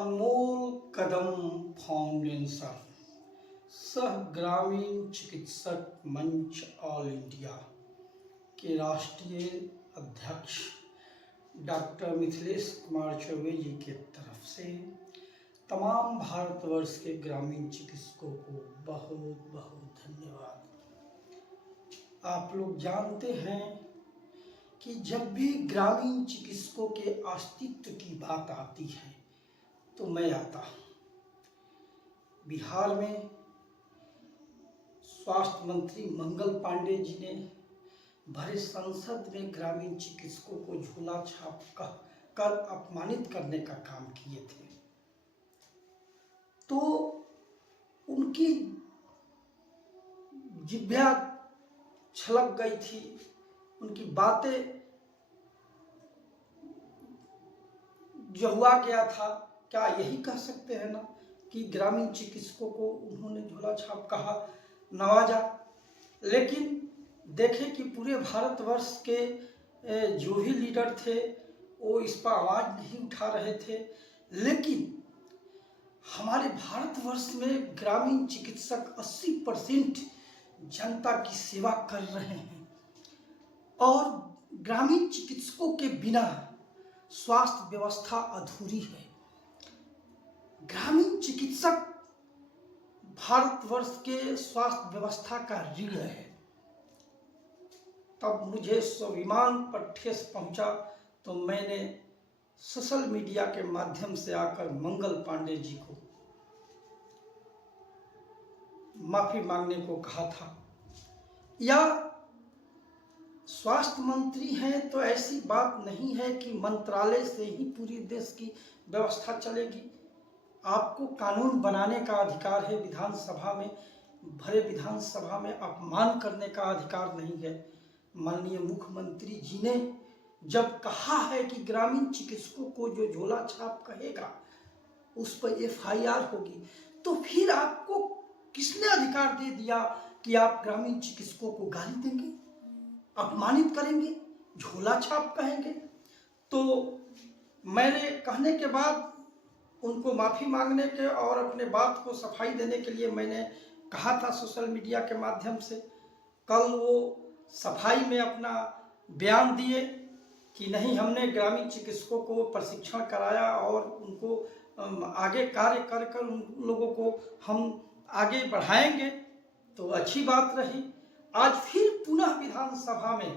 अनमोल कदम foundation सह ग्रामीण चिकित्सक मंच ऑल इंडिया के राष्ट्रीय अध्यक्ष डॉक्टर मिथिलेश कुमार चौबे जी के तरफ से तमाम भारतवर्ष के ग्रामीण चिकित्सकों को बहुत बहुत धन्यवाद। आप लोग जानते हैं कि जब भी ग्रामीण चिकित्सकों के अस्तित्व की बात आती है तो मैं आता हूँ। बिहार में स्वास्थ्य मंत्री मंगल पांडे जी ने भरे संसद में ग्रामीण चिकित्सकों को झोला छाप कर अपमानित करने का काम किए थे, तो उनकी जिह्वा छलक गई थी, उनकी बातें जो हुआ गया था। क्या यही कह सकते हैं ना कि ग्रामीण चिकित्सकों को उन्होंने झोला छाप कहा, नवाजा। लेकिन देखें कि पूरे भारतवर्ष के जो भी लीडर थे वो इस पर आवाज़ नहीं उठा रहे थे, लेकिन हमारे भारतवर्ष में ग्रामीण चिकित्सक 80% जनता की सेवा कर रहे हैं और ग्रामीण चिकित्सकों के बिना स्वास्थ्य व्यवस्था अधूरी है। ग्रामीण चिकित्सक भारतवर्ष के स्वास्थ्य व्यवस्था का रीढ़ है। तब मुझे स्वाभिमान पर ठेस पहुंचा तो मैंने सोशल मीडिया के माध्यम से आकर मंगल पांडे जी को माफी मांगने को कहा था। या स्वास्थ्य मंत्री हैं तो ऐसी बात नहीं है कि मंत्रालय से ही पूरी देश की व्यवस्था चलेगी। आपको कानून बनाने का अधिकार है, विधानसभा में भरे विधानसभा में अपमान करने का अधिकार नहीं है। माननीय मुख्यमंत्री जी ने जब कहा है कि ग्रामीण चिकित्सकों को जो झोला छाप कहेगा उस पर FIR होगी, तो फिर आपको किसने अधिकार दे दिया कि आप ग्रामीण चिकित्सकों को गाली देंगे, अपमानित करेंगे, झोला छाप कहेंगे? तो मैंने कहने के बाद उनको माफ़ी मांगने के और अपने बात को सफाई देने के लिए मैंने कहा था सोशल मीडिया के माध्यम से। कल वो सफाई में अपना बयान दिए कि नहीं, हमने ग्रामीण चिकित्सकों को प्रशिक्षण कराया और उनको आगे कार्य कर उन लोगों को हम आगे बढ़ाएंगे, तो अच्छी बात रही। आज फिर पुनः विधानसभा में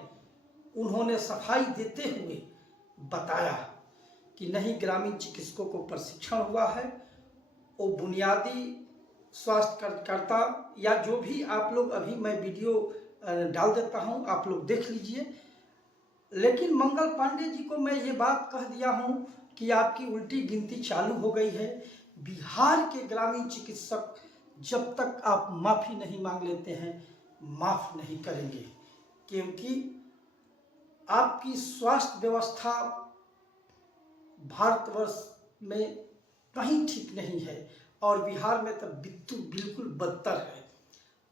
उन्होंने सफाई देते हुए बताया कि नहीं, ग्रामीण चिकित्सकों को प्रशिक्षण हुआ है, वो बुनियादी स्वास्थ्य कार्यकर्ता या जो भी आप लोग, अभी मैं वीडियो डाल देता हूं, आप लोग देख लीजिए। लेकिन मंगल पांडे जी को मैं ये बात कह दिया हूं कि आपकी उल्टी गिनती चालू हो गई है। बिहार के ग्रामीण चिकित्सक जब तक आप माफ़ी नहीं मांग लेते हैं माफ़ नहीं करेंगे, क्योंकि आपकी स्वास्थ्य व्यवस्था भारतवर्ष में कहीं ठीक नहीं है और बिहार में तो बिल्कुल बदतर है।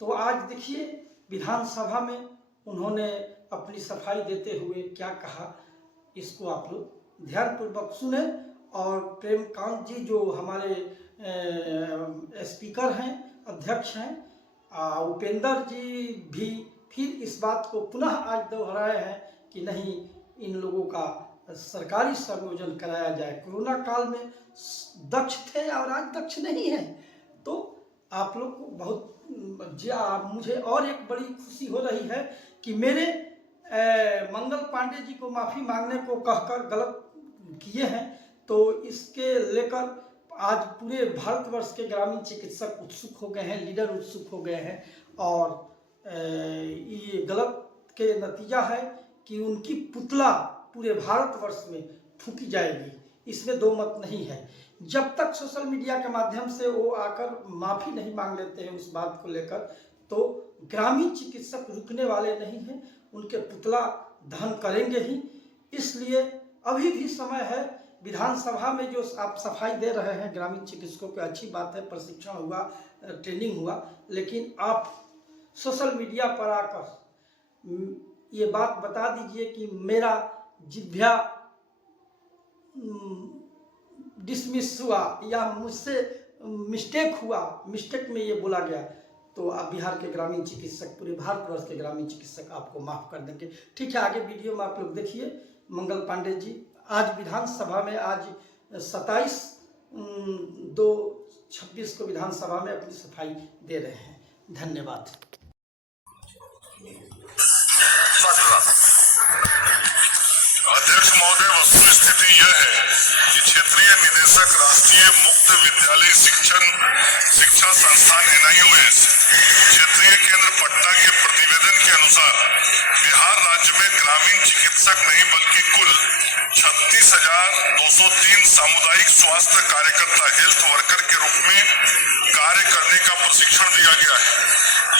तो आज देखिए विधानसभा में उन्होंने अपनी सफाई देते हुए क्या कहा, इसको आप लोग ध्यानपूर्वक सुने। और प्रेमकांत जी जो हमारे स्पीकर हैं, अध्यक्ष हैं, उपेंद्र जी भी फिर इस बात को पुनः आज दोहराए हैं कि नहीं, इन लोगों का सरकारी संयोजन कराया जाए। कोरोना काल में दक्ष थे और आज दक्ष नहीं है। तो आप लोग को बहुत मुझे और एक बड़ी खुशी हो रही है कि मेरे मंगल पांडे जी को माफ़ी मांगने को कहकर गलत किए हैं, तो इसके लेकर आज पूरे भारतवर्ष के ग्रामीण चिकित्सक उत्सुक हो गए हैं, लीडर उत्सुक हो गए हैं। और ये गलत के नतीजा है कि उनकी पुतला पूरे भारतवर्ष में फूंकी जाएगी, इसमें दो मत नहीं है। जब तक सोशल मीडिया के माध्यम से वो आकर माफ़ी नहीं मांग लेते हैं उस बात को लेकर, तो ग्रामीण चिकित्सक रुकने वाले नहीं हैं, उनके पुतला दहन करेंगे ही। इसलिए अभी भी समय है। विधानसभा में जो आप सफाई दे रहे हैं ग्रामीण चिकित्सकों की, अच्छी बात है, प्रशिक्षण हुआ, ट्रेनिंग हुआ, लेकिन आप सोशल मीडिया पर आकर ये बात बता दीजिए कि मेरा जिह्वा डिसमिस हुआ या मुझसे मिस्टेक हुआ, मिस्टेक में ये बोला गया, तो आप बिहार के ग्रामीण चिकित्सक, पूरे भारतवर्ष के ग्रामीण चिकित्सक आपको माफ़ कर देंगे। ठीक है, आगे वीडियो में आप लोग देखिए। मंगल पांडे जी आज विधानसभा में, आज 27/2/26 को विधानसभा में अपनी सफाई दे रहे हैं। धन्यवाद। अध्यक्ष महोदय, वस्तुस्थिति यह है कि क्षेत्रीय निदेशक राष्ट्रीय मुक्त विद्यालय शिक्षा संस्थान NIOS क्षेत्रीय केंद्र पटना के प्रतिवेदन के अनुसार बिहार राज्य में ग्रामीण चिकित्सक नहीं बल्कि कुल 36,203 सामुदायिक स्वास्थ्य कार्यकर्ता हेल्थ वर्कर के रूप में कार्य करने का प्रशिक्षण दिया गया है।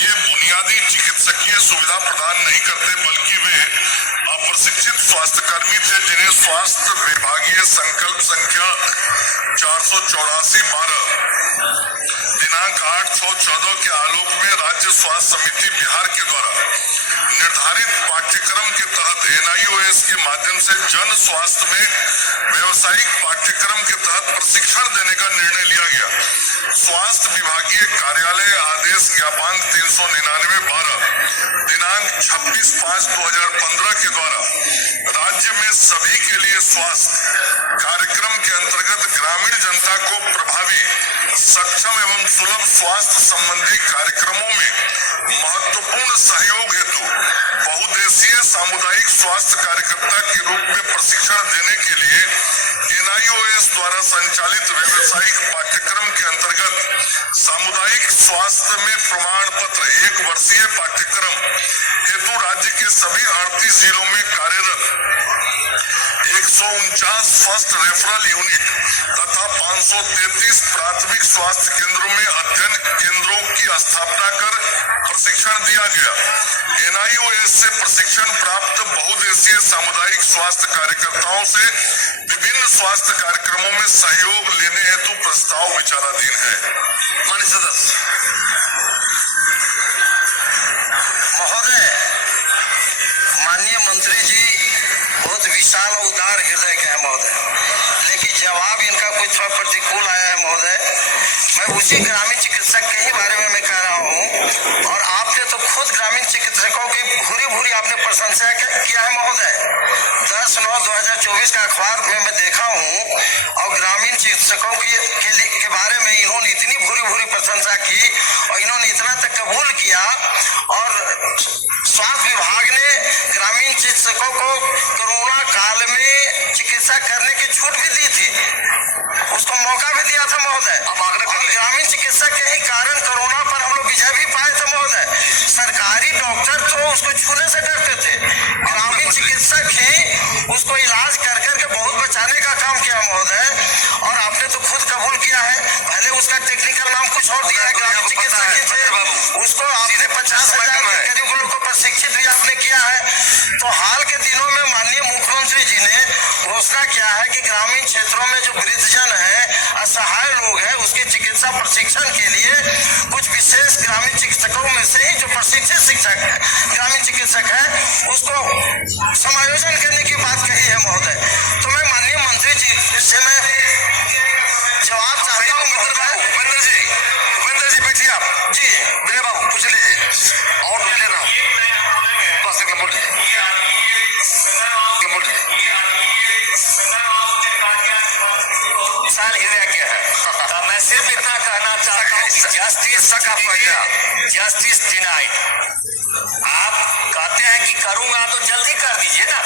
ये बुनियादी चिकित्सकीय सुविधा प्रदान नहीं करते बल्कि वे अप्रशिक्षित स्वास्थ्य कर्मी थे जिन्हें स्वास्थ्य विभागीय संकल्प संख्या 484/12 दिनांक 8/6/14 के आलोक में राज्य स्वास्थ्य समिति बिहार के द्वारा निर्धारित पाठ्यक्रम के तहत NIOS के माध्यम से जन स्वास्थ्य में व्यवसायिक पाठ्यक्रम के तहत प्रशिक्षण देने का निर्णय लिया गया। स्वास्थ्य विभागीय कार्यालय आदेश ज्ञापांक 399/12 दिनांक 26/5/2015 के द्वारा राज्य में सभी के लिए स्वास्थ्य कार्यक्रम के अंतर्गत ग्रामीण जनता को प्रभावी, सक्षम एवं सुलभ स्वास्थ्य संबंधी कार्यक्रमों में महत्वपूर्ण सहयोग हेतु बहुउद्देशीय सामुदायिक स्वास्थ्य कार्यकर्ता के रूप में प्रशिक्षण देने के लिए NIOS द्वारा संचालित व्यवसायिक पाठ्यक्रम के अंतर्गत सामुदायिक स्वास्थ्य में प्रमाण पत्र 1 वर्षीय पाठ्यक्रम हेतु राज्य के सभी 38 जिलों में कार्यरत 149 फर्स्ट रेफरल यूनिट तथा 533 प्राथमिक स्वास्थ्य केंद्रों में अध्ययन केंद्रों की स्थापना कर प्रशिक्षण दिया गया। NIOS से प्रशिक्षण प्राप्त बहुउद्देशीय सामुदायिक स्वास्थ्य कार्यकर्ताओं से विभिन्न स्वास्थ्य कार्यक्रमों में सहयोग लेने हेतु प्रस्ताव विचाराधीन है। माननीय सदस्य महोदय, माननीय मंत्री जी बहुत विशाल और उदार हृदय के हैं महोदय, लेकिन जवाब इनका कुछ थोड़ा प्रतिकूल आया है महोदय। मैं उसी ग्रामीण चिकित्सक के ही बारे में मैं कह रहा हूँ, और आपने तो खुद ग्रामीण चिकित्सकों की भूरी भूरी आपने प्रशंसा किया है महोदय। 10/9/2024 का अखबार में मैं देखा हूँ, और ग्रामीण चिकित्सकों के बारे में इन्होंने इतनी भूरी भूरी प्रशंसा की और इन्होंने इतना तक कबूल किया, और स्वास्थ्य विभाग ने ग्रामीण चिकित्सकों को कोरोना काल में चिकित्सा करने की छूट भी दी थी, उसको मौका भी दिया था महोदय। ग्रामीण चिकित्सक के ही कारण कोरोना पर हम लोग विजय भी पाए थे महोदय। सरकारी डॉक्टर तो उसको छूने से डरते थे, ग्रामीण चिकित्सक ही उसको इलाज कर करके बहुत बचाने का काम किया महोदय। और आपने तो खुद कबूल किया है, भले उसका टेक्निकल नाम कुछ और दिया है, ग्रामीण चिकित्सक ही थे, उसको आपने 50,000 करीब लोगों को प्रशिक्षित भी आपने किया है। तो हाल के दिनों में माननीय मुख्यमंत्री जी ने घोषणा किया है कि ग्रामीण क्षेत्रों में जो वृद्धजन है, असहाय लोग हैं, उसके चिकित्सा प्रशिक्षण के लिए कुछ विशेष ग्रामीण चिकित्सकों में से ही जो प्रशिक्षित शिक्षक है, ग्रामीण चिकित्सक है, उसको समायोजन करने की बात कही है महोदय। तो मैं माननीय मंत्री जी से मैं जवाब चाहता हूँ। उपेंद्र जी बैठिए आप जी, विनय बाबू पूछ लीजिए और पूछ लेना बस। बोलिए विशाल हृदय क्या है। तो मैं सिर्फ इतना कहना चाहता हूँ, जस्टिस डिनाइड। आप कहते हैं कि करूंगा तो जल्दी कर दीजिए ना।